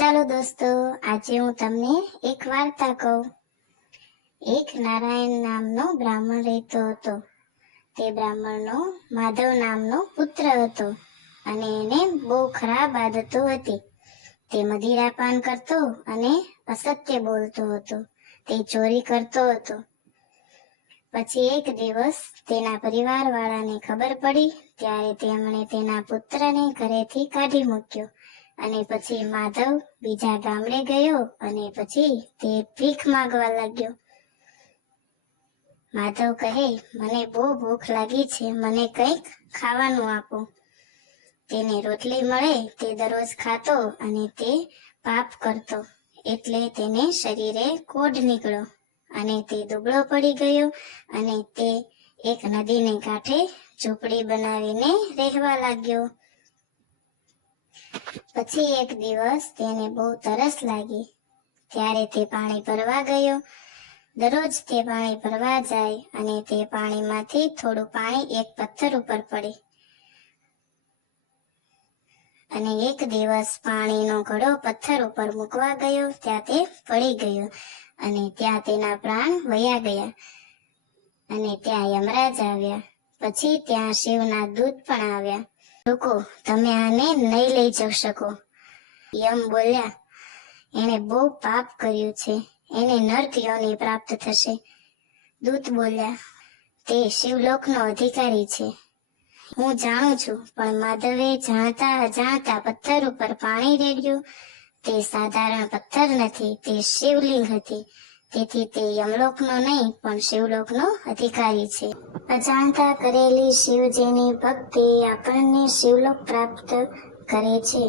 ચાલો દોસ્તો, આજે હું તમને એક વાર્તા કહું. એક નારાયણ નામનો બ્રાહ્મણ રહેતો હતો. તે બ્રાહ્મણનો માધવ નામનો પુત્ર હતો અને એને બહુ ખરાબ આદતો હતી. તે મદિરાપાન કરતો અને અસત્ય બોલતો હતો. તે ચોરી કરતો હતો. પછી એક દિવસ તેના પરિવારવાળાને ખબર પડી, ત્યારે તેમણે તેના પુત્રને ઘરેથી કાઢી મૂક્યો. અને પછી માધવ બીજા ગામડે ગયો અને પછી તે ભીખ માંગવા લાગ્યો. માધવ કહે, મને બહુ ભૂખ લાગી છે, મને કંઈક ખાવાનું આપો. તેને રોટલી મળે તે દરરોજ ખાતો અને તે પાપ કરતો, એટલે તેને શરીરે કોઢ નીકળ્યો અને તે દુબળો પડી ગયો અને તે એક નદીને કાંઠે ઝૂંપડી બનાવીને રહેવા લાગ્યો. પછી એક દિવસ તેને બહુ તરસ લાગી, ત્યારે તે પાણી ભરવા ગયો. દરરોજ તે પાણી ભરવા જાય અને તે પાણીમાંથી થોડું પાણી એક પથ્થર ઉપર પડે. અને એક દિવસ પાણીનો ઘડો પથ્થર ઉપર મૂકવા ગયો, ત્યાં તે પડી ગયો અને ત્યાં તેના પ્રાણ વયા ગયા. અને ત્યાં યમરાજ આવ્યા. પછી ત્યાં શિવના દૂત પણ આવ્યા. રૂકો, તમે આને નહીં લઈ જઈ શકો. યમ બોલ્યા, એણે બહુ પાપ કર્યું છે, એને નર્ક યોનિ પ્રાપ્ત થશે. દૂત બોલ્યા, તે શિવલોકનો અધિકારી છે. હું જાણું છું, પણ માધવે જાણતા અજાણતા પથ્થર ઉપર પાણી રેડ્યું. તે સાધારણ પથ્થર નથી, તે શિવલિંગ હતી. તેથી તે યમલોકનો નહીં, પણ શિવલોકનો અધિકારી છે. અજાણતા કરેલી શિવજીની ભક્તિ આપણને શિવલોક પ્રાપ્ત કરે છે.